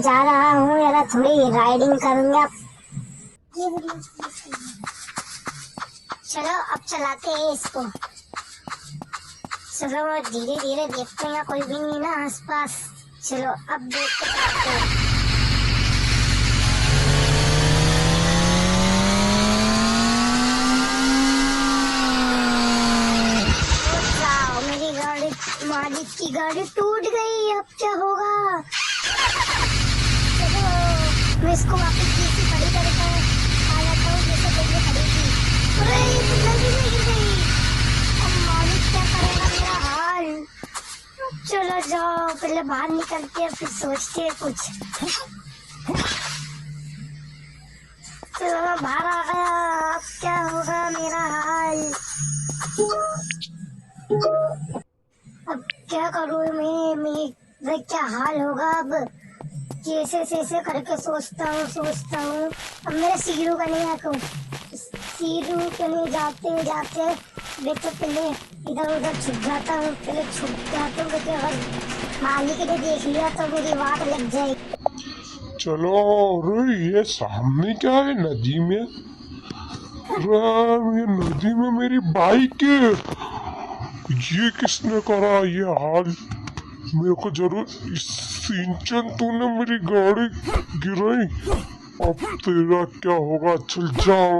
जा रहा हूँ यार, थोड़ी राइडिंग करूंगा। चलो अब चलाते हैं इसको। चलो धीरे धीरे देखते हैं, कोई भी नहीं ना आसपास। चलो अब देखते हैं। मेरी गाड़ी, मालिक की गाड़ी टूट गई, अब क्या होगा? चलो मैं इसको वापस पीछे खड़ी करके आ जाता हूँ, जैसे पहले खड़ी थी। अरे नदी में गिर गई, अब मालिक क्या करेगा मेरा हाल? चलो जाओ, पहले बाहर निकलते हैं फिर सोचते हैं कुछ। चलो मैं बाहर आ गया, अब क्या होगा मेरा हाल? अब क्या करूँ मैं क्या हाल होगा? अब कैसे करके सोचता हूँ। अब मेरे सीरू का नहीं आंखों, सीरू के लिए जाते जाते मैं तो पहले इधर उधर छुप जाता हूँ। क्योंकि अगर मालिक ने देख लिया तो मेरी वाट लग जाएगी। चलो, अरे ये सामने क्या है नदी में? अरे ये नदी में मेरी बाइक है। ये किसने करा ये हाल? मेरे को जरूर सिंचन, तूने मेरी गाड़ी गिराई, अब तेरा क्या होगा? चल जाओ।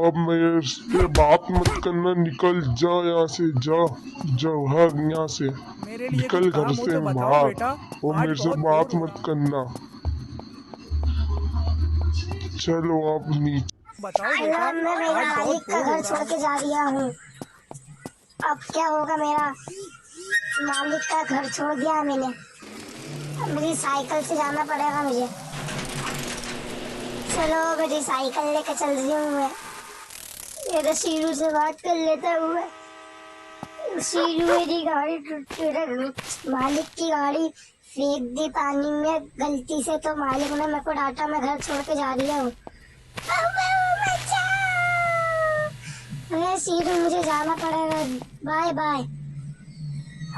अब मेरे बात मत करना, निकल जा यहाँ से, जा जा भाग यहाँ से, निकल घर से बाहर। और मेरे से बात मत करना। चलो अब नीचे मैं मेरा मालिक का घर छोड़ के जा रहा हूँ। अब क्या होगा मेरा? मालिक का घर छोड़ दिया मैंने, अब मेरी साइकिल से जाना पड़ेगा मुझे। चलो मेरी साइकिल लेकर चल रही हूँ मैं। ये तो सीरू से बात कर लेता हूँ। सीरू मेरी गाड़ी मालिक की गाड़ी फेंक दी पानी में गलती से, तो मालिक ने मेरे को डांटा। मैं घर छोड़ के जा रही हूँ। अरे सीरू मुझे जाना पड़ेगा, बाय बाय।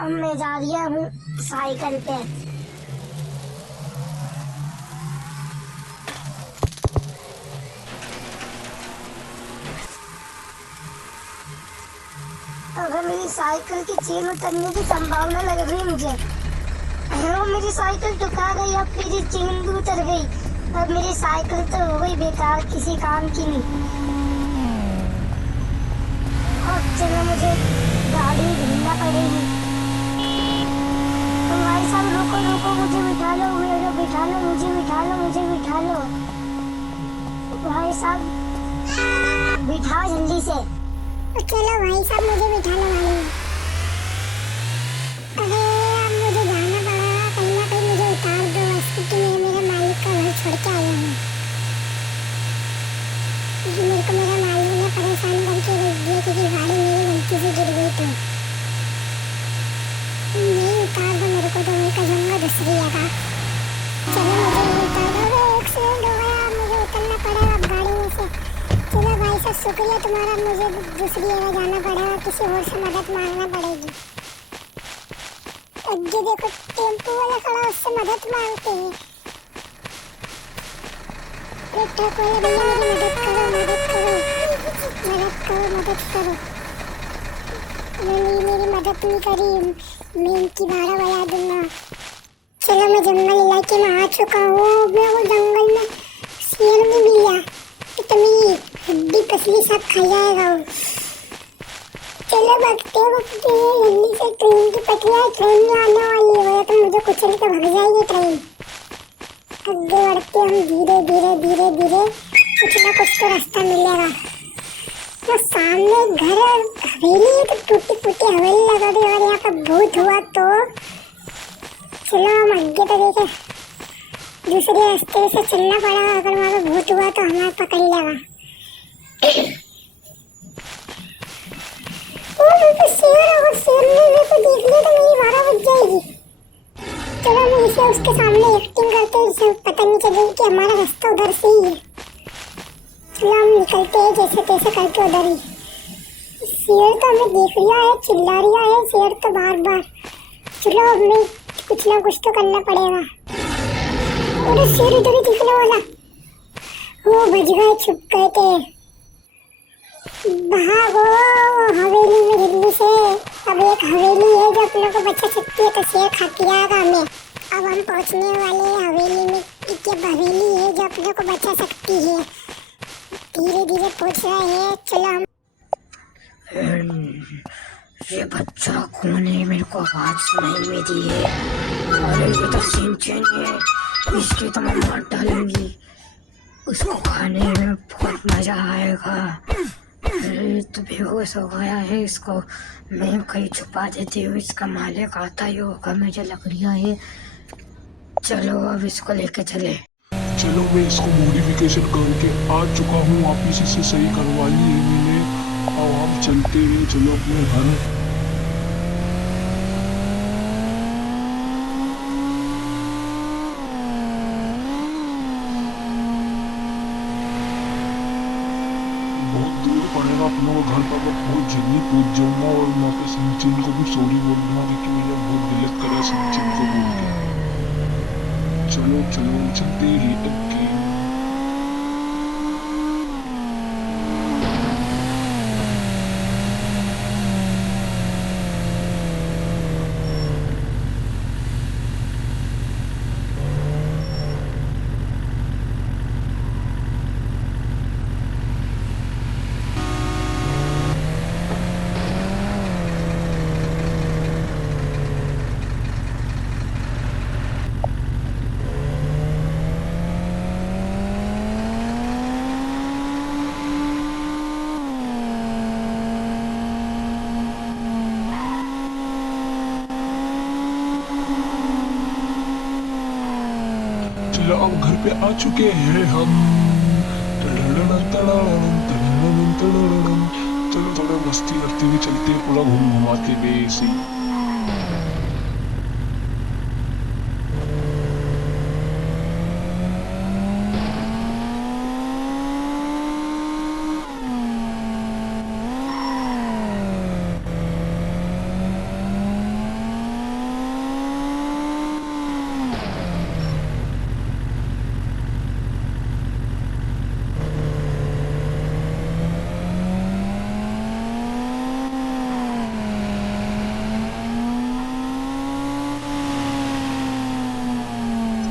अब मैं जा रही हूँ साइकिल पे। अगर मेरी साइकिल की चेन उतरने की संभावना लग रही है मुझे। मेरी साइकिल टुका गई, अब मेरी चेन भी उतर गई। अब मेरी साइकिल तो हो गई बेकार, किसी काम की नहीं। अब चलो मुझे गाड़ी ढूंढना पड़ेगी। तो भाई साहब रोको, मुझे बिठा लो, मुझे बिठा लो। भाई साहब बिठाओ जल्दी से। चलो भाई साहब मुझे बिठा लो गाड़ी में। अरे अब मुझे जाना पड़ेगा, कहीं ना कहीं मुझे उतार दो बस, क्योंकि मैं मेरे मालिक का घर छोड़ के आया हूँ। क्योंकि मेरे को मेरा मालिक ने परेशान करके रख दिया, क्योंकि गाड़ी मेरी गलती से गिर गई। तो नहीं उतार दो मेरे को, तो मैं करूँगा दूसरी जगह। चलो मुझे उतार दो। एक्सीडेंट हो गया, मुझे उतरना पड़ेगा अब गाड़ी में से। चलो भाई साहब शुक्रिया तुम्हारा, मुझे दूसरी जगह जाना पड़ेगा, किसी और से मदद मांगना पड़ेगी। ये देखो टेम्पो वाला खड़ा, उससे मदद मांगते हैं। ट्रक वाले भैया मेरी मदद करो। मेरी मदद नहीं करी, मैं इनकी भाड़ा बढ़ा दूंगा। चलो मैं जंगल इलाके में आ चुका हूँ। मैं वो जंगल में शेर भी मिला, इतनी हड्डी पसली सब खा जाएगा वो। चलो बगते जल्दी से, ट्रेन की पटरियाँ, ट्रेन में आने वाली है, तो मुझे कुचल के भाग जाएगी ट्रेन। आगे बढ़ते हम धीरे, कुछ ना कुछ तो रास्ता मिलेगा। तो सामने घर हवेली है, तो टूटी फूटी हवेली लगा दी। अगर यहाँ पर भूत हुआ तो चलो हम आगे तो देखे, दूसरे रास्ते से चलना पड़ेगा। अगर वहाँ पे भूत हुआ तो हमारा पकड़ लेगा। शेर ने मेरे को देख लिया तो मेरी 12 बज जाएगी। चलो मैं इसे उसके सामने एक्टिंग करते हैं, जिसे पता नहीं चलेगी कि हमारा रास्ता उधर से ही है। चलो हम निकलते हैं जैसे तैसे करके उधर ही। शेर तो हमें देख रिया है, चिल्ला रिया है शेर तो बार बार। चलो अब मैं कुछ ना कुछ तो करना पड़ेगा। अरे शेर इधर ही दिखने वाला। वो बच गए, छुप गए थे। भागो हवेली में जल्दी से। अब एक हवेली है जो अपनों को बचा सकती है, तो शेर खा के आएगा हमें। अब हम पहुंचने वाले हैं हवेली में। एक ये हवेली है जो अपनों को बचा सकती है। धीरे धीरे पहुंच रहे हैं। चलो हम। ये बच्चा कौन है? मेरे को आवाज सुनाई में दी है। अरे ये तो सिंचन है, इसकी तो मैं मार डालूंगी। उसको खाने में बहुत मजा आएगा। अरे तो बेहोश हो गया है, इसको मैं कहीं छुपा देती हूँ। इसका मालिक आता ही होगा, मुझे लग रहा है। चलो अब इसको लेके चले। चलो मैं इसको मॉडिफिकेशन करके आ चुका हूँ, वापिस इसे सही करवा ली है मैंने। अब हम चलते हैं, चलो अपने घर। बहुत दूर पड़ेगा अपनों को घर पर, मैं बहुत जल्दी पहुंच जाऊंगा। और वहाँ पे सिंचन को भी सॉरी बोल दूंगा क्योंकि मैंने बहुत गलत करा सिंचन को बोल के। चलो चलो चलते ही अगेन। चलो अब घर पे आ चुके हैं हम। चलो थोड़ा मस्ती करते हुए चलते हैं, पूरा घूम घुमाते हुए ऐसे ही।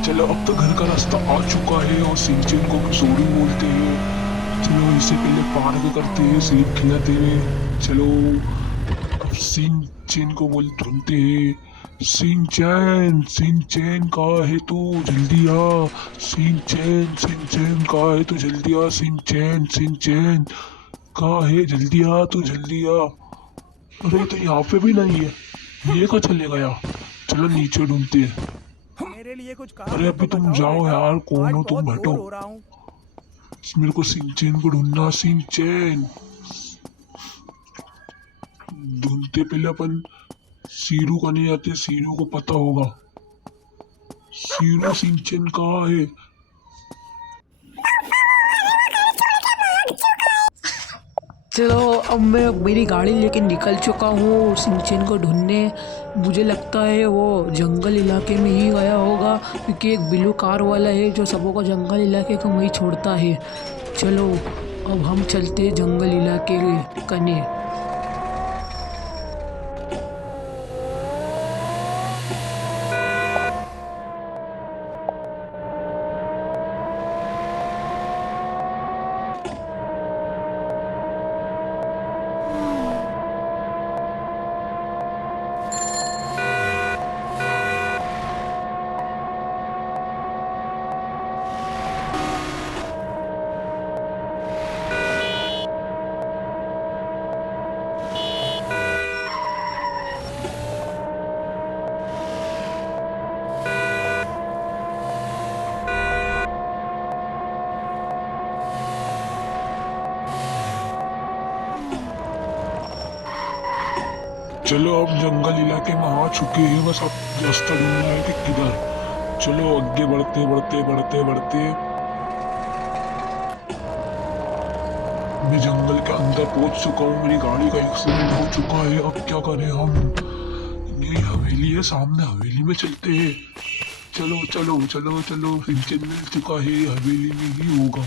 चलो अब तो घर का रास्ता आ चुका है और सिंचन को भी सॉरी बोलते हैं। चलो इससे पहले पार्क करते हैं, सेब खिलाते हुए। चलो अब सिंचन को बोल ढूंढते हैं। सिंचन सिंचन कहाँ है तू, जल्दी आ। सिंचन सिंचन कहाँ है तू, जल्दी आ। सिंचन सिंचन कहाँ है, जल्दी आ तू, जल्दी आ। अरे तो यहाँ पे भी नहीं है, ये कहाँ चले गया। चलो नीचे ढूंढते हैं। मेरे लिए कुछ काम अरे है अभी तो तुम बताओ जाओ बेटा, यार, कौन आज हो तुम, बहुत बैठो। बोर हो रहा हूँ। मेरे को सिंचन को ढूंढना, सिंचन। ढूंढते पहले अपन सीरू का नहीं आते, सीरू को पता होगा। सीरू सिंचन कहाँ है। चलो अब मैं मेरी गाड़ी लेके निकल चुका हूँ सिंचन को ढूंढने। मुझे लगता है वो जंगल इलाके में ही गया होगा, क्योंकि एक ब्लू कार वाला है जो सबों को जंगल इलाके को वहीं छोड़ता है। चलो अब हम चलते हैं जंगल इलाके कने। चलो अब जंगल इलाके में आ चुके हैं, बस अब रास्ता ढूंढना है कि किधर। चलो आगे बढ़ते बढ़ते बढ़ते बढ़ते मैं जंगल के अंदर पहुंच चुका हूँ, मेरी गाड़ी का एक्सीडेंट हो चुका है। अब क्या करें हम? ये हवेली है सामने, हवेली में चलते हैं। चलो चलो चलो चलो, सिंचन मिल चुका है, हवेली में ही होगा।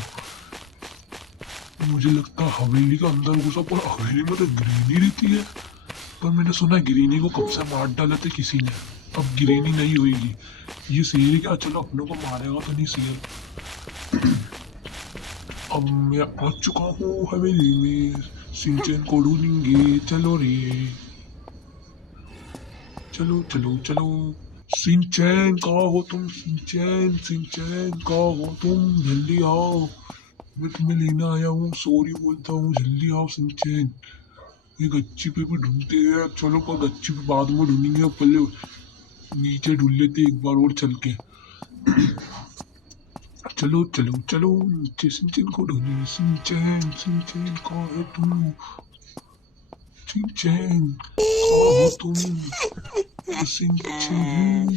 मुझे लगता है हवेली का अंदर घुसा, पर हवेली में तो ग्रीनी रहती है। पर मैंने सुना है ग्रीनी को कब से मार डाला था किसी ने, अब ग्रीनी नहीं होगी। ये शेर क्या, चलो अपनों को मारेगा तो नहीं शेर। अब मैं आ चुका हूँ हवेली में, सिंचन को ढूंढेंगे। चलो रे, चलो चलो चलो। सिंचन कहाँ हो तुम? सिंचन सिंचन कहाँ हो तुम? जल्दी आओ, मैं तुम्हें लेने आया हूँ। सॉरी बोलता हूँ, जल्दी आओ सिंचन। ये गच्ची पे भी ढूंढते हैं। चलो पर गच्ची पे बाद में ढूंढेंगे, पहले नीचे ढूंढ लेते एक बार और चल के। चलो चलो चलो, नीचे सिंचन को ढूंढेंगे। सिंचन सिंचन कहाँ है तुम? सिंचन कहाँ हो तुम? सिंचन